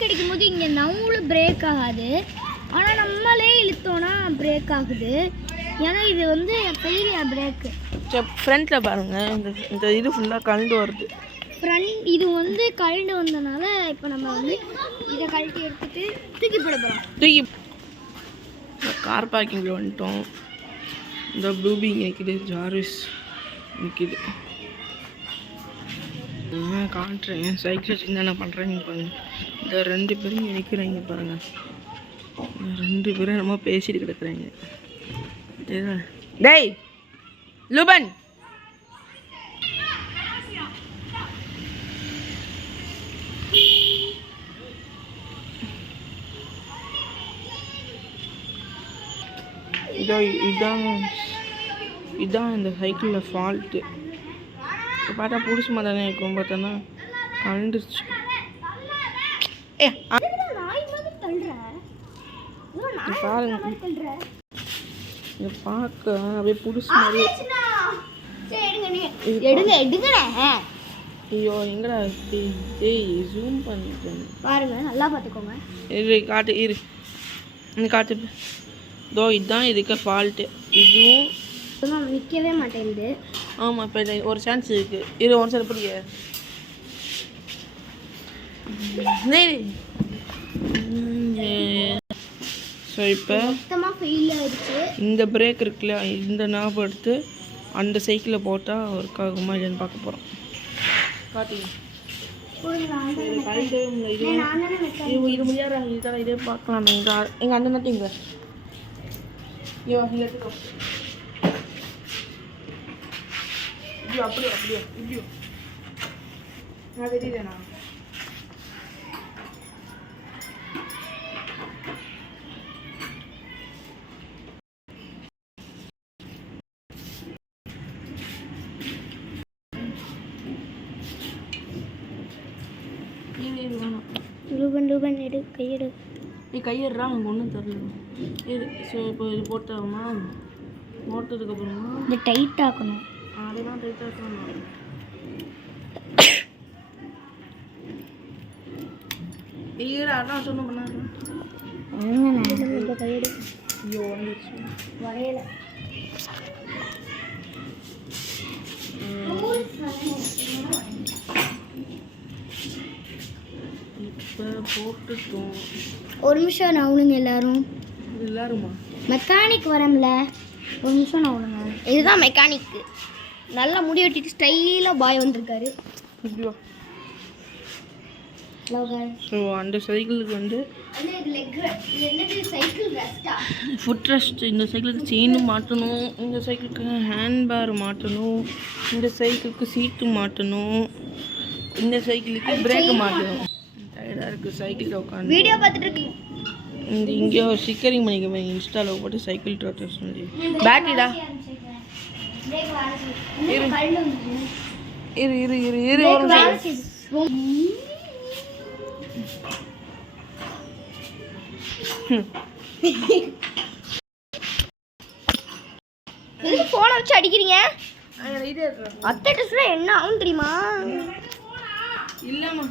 கிடைக்கும்போது இங்கே நவுலும் பிரேக் ஆகாது, ஆனால் நம்மளே இழுத்தோன்னா பிரேக் ஆகுது. ஏன்னா இது வந்து பெரிய பிரேக்கு. ஃப்ரண்ட்டில் பாருங்கள், இந்த இது ஃபுல்லாக கழண்டு வருது. இது வந்து கழண்டு வந்தனால இப்போ நம்ம வந்து இதை கழட்டி எடுத்துட்டு தூக்கி போட போகிறோம். கார் பார்க்கிங்கில் வந்துட்டோம். இந்த ப்ளூபி நிற்கிது, ஜார்விஸ் நிற்கிது. நான் காட்டுறேன் சைக்கிள் வச்சு என்ன பண்ணுறேன்னு பாருங்கள். இந்த 2 பேரும் இங்கே நிற்கிறாங்க பாருங்கள். 2 பேரும் என்னமோ பேசிட்டு கிடக்குறாங்க. டேய் லூபன், இதான் இந்த சைக்கிளில் ஃபால்ட்டு. இப்போ பார்த்தா புதுசுமா தானே இருக்கும், பார்த்தோன்னா கலந்துருச்சு. பாருங்க, இங்கே பார்க்க அப்படியே புதுசு மாதிரி. ஐயோ எங்கடா ஏய் ஜூம் பண்ணிட்டேன் பாருங்க, நல்லா பார்த்துக்கோங்க. இரு காட்டு, இரு நீ காட்டு. இதோ இதுதான் இதுக்கு ஃபால்ட்டு. இதுவும் நிற்கவே மாட்டேங்குது. ஆமாம், இப்போ ஒரு சான்ஸ் இருக்குது. இரு ஒன் சார் பிடிக்க. ஸோ இப்போ இந்த பிரேக் இருக்குல்ல, இந்த ஞாபகம் எடுத்து அந்த சைக்கிளில் போட்டால் ஒர்க் ஆகுமா இல்லைன்னு பார்க்க போகிறோம். காட்டுங்க. இது முடியாத இதுதான், இதே பார்க்கலாம். எங்கள் அண்ணன் நட்டிங்க ஐயோ இங்கே எடுத்துக்கோ. இப்படியோ அப்படியோ அப்படியோ இப்படியோ நான் தெரியலண்ணா. லூபன் எடு, கையெடு. நீ கையெடுறா, அங்கே ஒன்றும் தரல. இது ஸோ இப்போ இது போட்டாகுமா? போட்டதுக்கப்புறமா இது டைட் ஆக்கணும். அதெல்லாம் டைட் ஆக்கணும். அதான் சொன்ன பண்ணாங்க. கையெடு. ஐயோ வந்துச்சு வரையல. இப்போ போட்டுட்டோம். ஒரு நிமிஷம் நவுளுங்க எல்லாருமா. மெக்கானிக் வரம்ல, ஒரு நிமிஷம் நவுளுங்க. இதுதான் மெக்கானிக்கு. நல்லா முடி வெட்டிட்டு ஸ்டைலாக பாய் வந்திருக்காரு. ஸோ அந்த சைக்கிளுக்கு வந்து ஃபுட் ரெஸ்ட், இந்த சைக்கிளுக்கு செயினும் மாட்டணும், இந்த சைக்கிளுக்கு ஹேண்ட்பேர் மாட்டணும், இந்த சைக்கிளுக்கு சீட்டு மாட்டணும், இந்த சைக்கிளுக்கு பிரேக்கு மாட்டணும். டயர்டாக இருக்குது சைக்கிளில் உட்காந்து வீடியோ பார்த்துட்டு இருக்கீங்க. இங்கே ஒரு ஸ்டிக்கரிங் பண்ணிக்க இன்ஸ்டாவில் போட்டு சைக்கிள் ட்ராக்டர் சொல்லி பேட்டரிடா. இரு இரு இரு இரு இரு ஒரு போனை வச்சு அடிக்கிறீங்க. அத்தை ட்ரெஸ்ல என்ன ஆகும் தெரியுமா? இல்லைம்மா